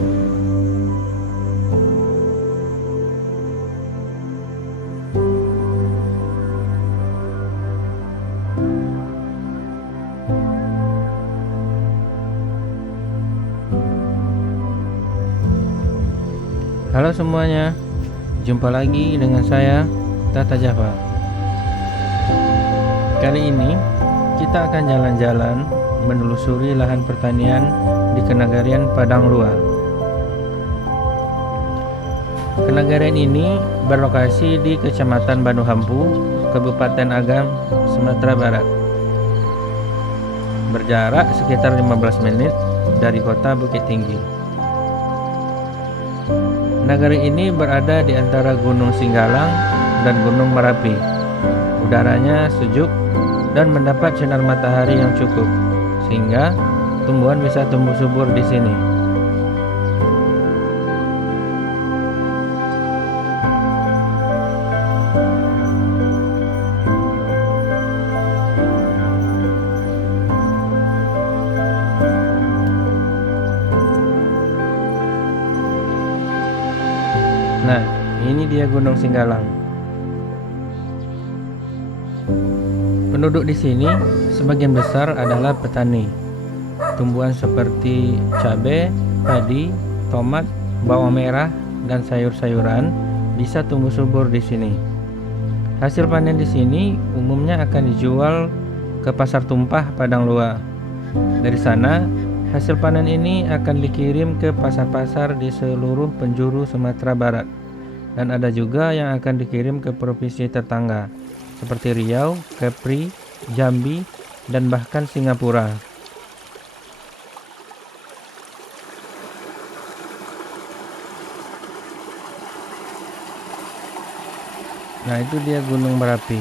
Halo semuanya, jumpa lagi dengan saya, Tata Java. Kali ini kita akan jalan-jalan menelusuri lahan pertanian di Kenagarian Padang Luar. Kenagarian ini berlokasi di Kecamatan Banduhampu, Kabupaten Agam, Sumatera Barat. Berjarak sekitar 15 menit dari kota Bukit Tinggi. Nagari ini berada di antara Gunung Singgalang dan Gunung Merapi. Udaranya sejuk dan mendapat sinar matahari yang cukup, sehingga tumbuhan bisa tumbuh subur di sini. Nah, ini dia Gunung Singgalang. Penduduk di sini sebagian besar adalah petani. Tumbuhan seperti cabai, padi, tomat, bawang merah, dan sayur-sayuran bisa tumbuh subur di sini. Hasil panen di sini umumnya akan dijual ke pasar tumpah Padang Luar. Dari sana, hasil panen ini akan dikirim ke pasar-pasar di seluruh penjuru Sumatera Barat, dan ada juga yang akan dikirim ke provinsi tetangga seperti Riau, Kepri, Jambi, dan bahkan Singapura. Nah, itu dia Gunung Merapi.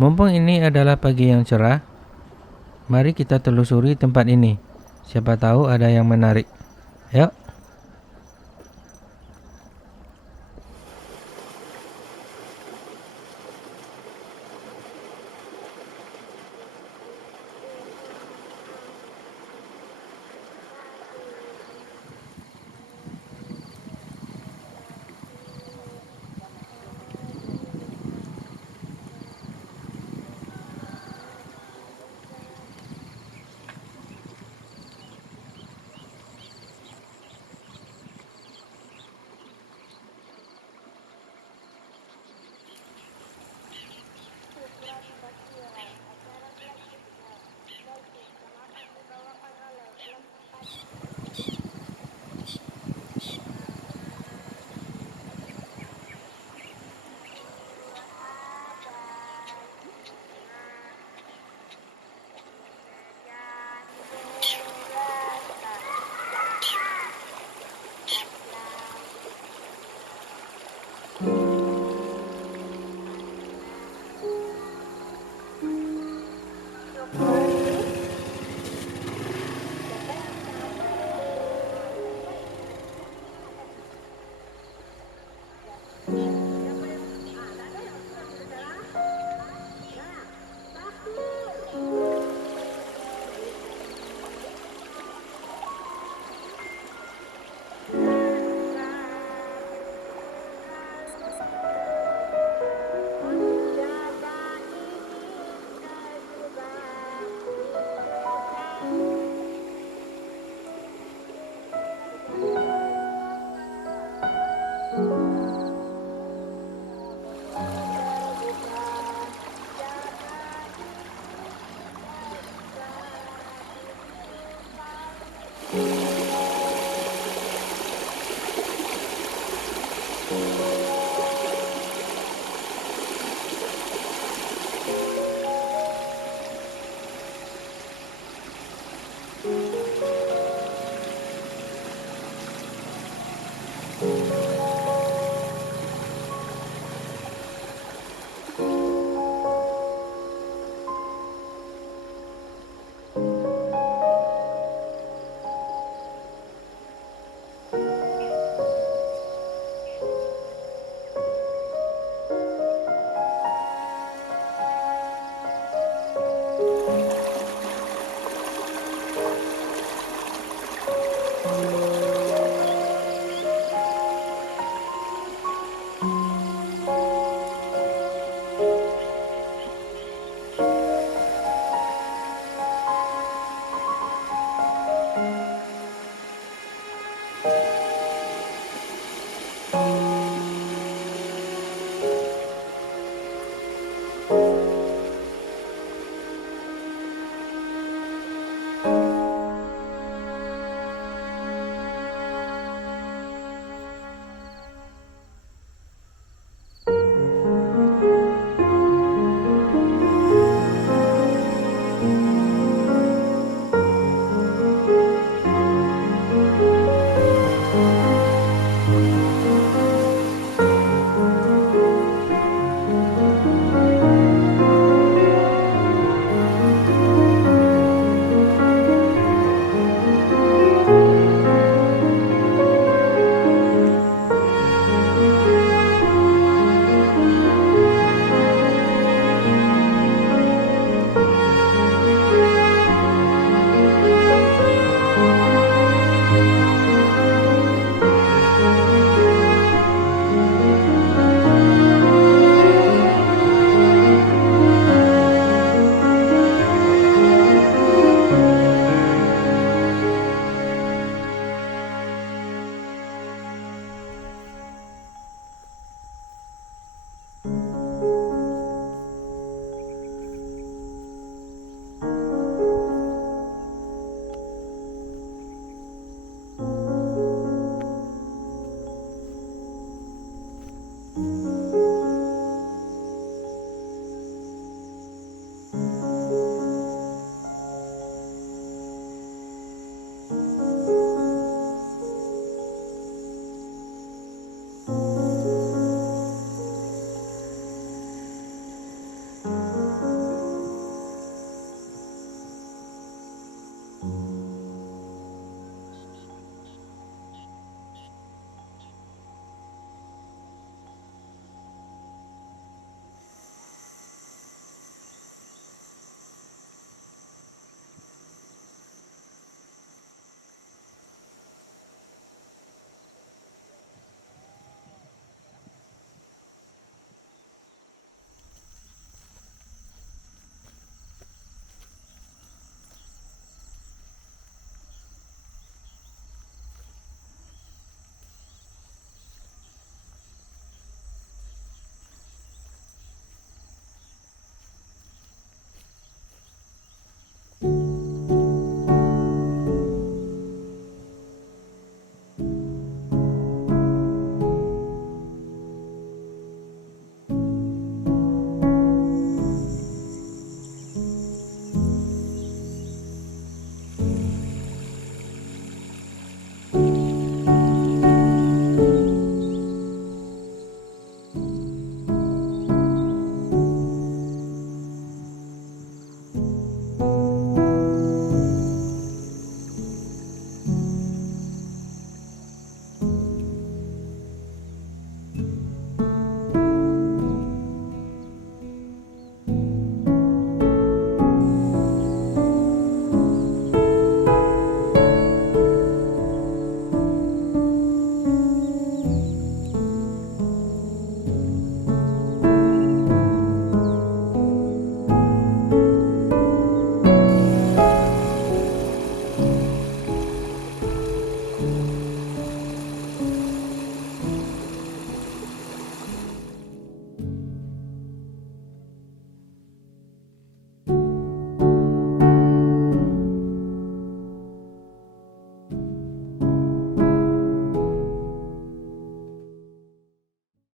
Mumpung ini adalah pagi yang cerah, mari kita telusuri tempat ini. Siapa tahu ada yang menarik. Yuk.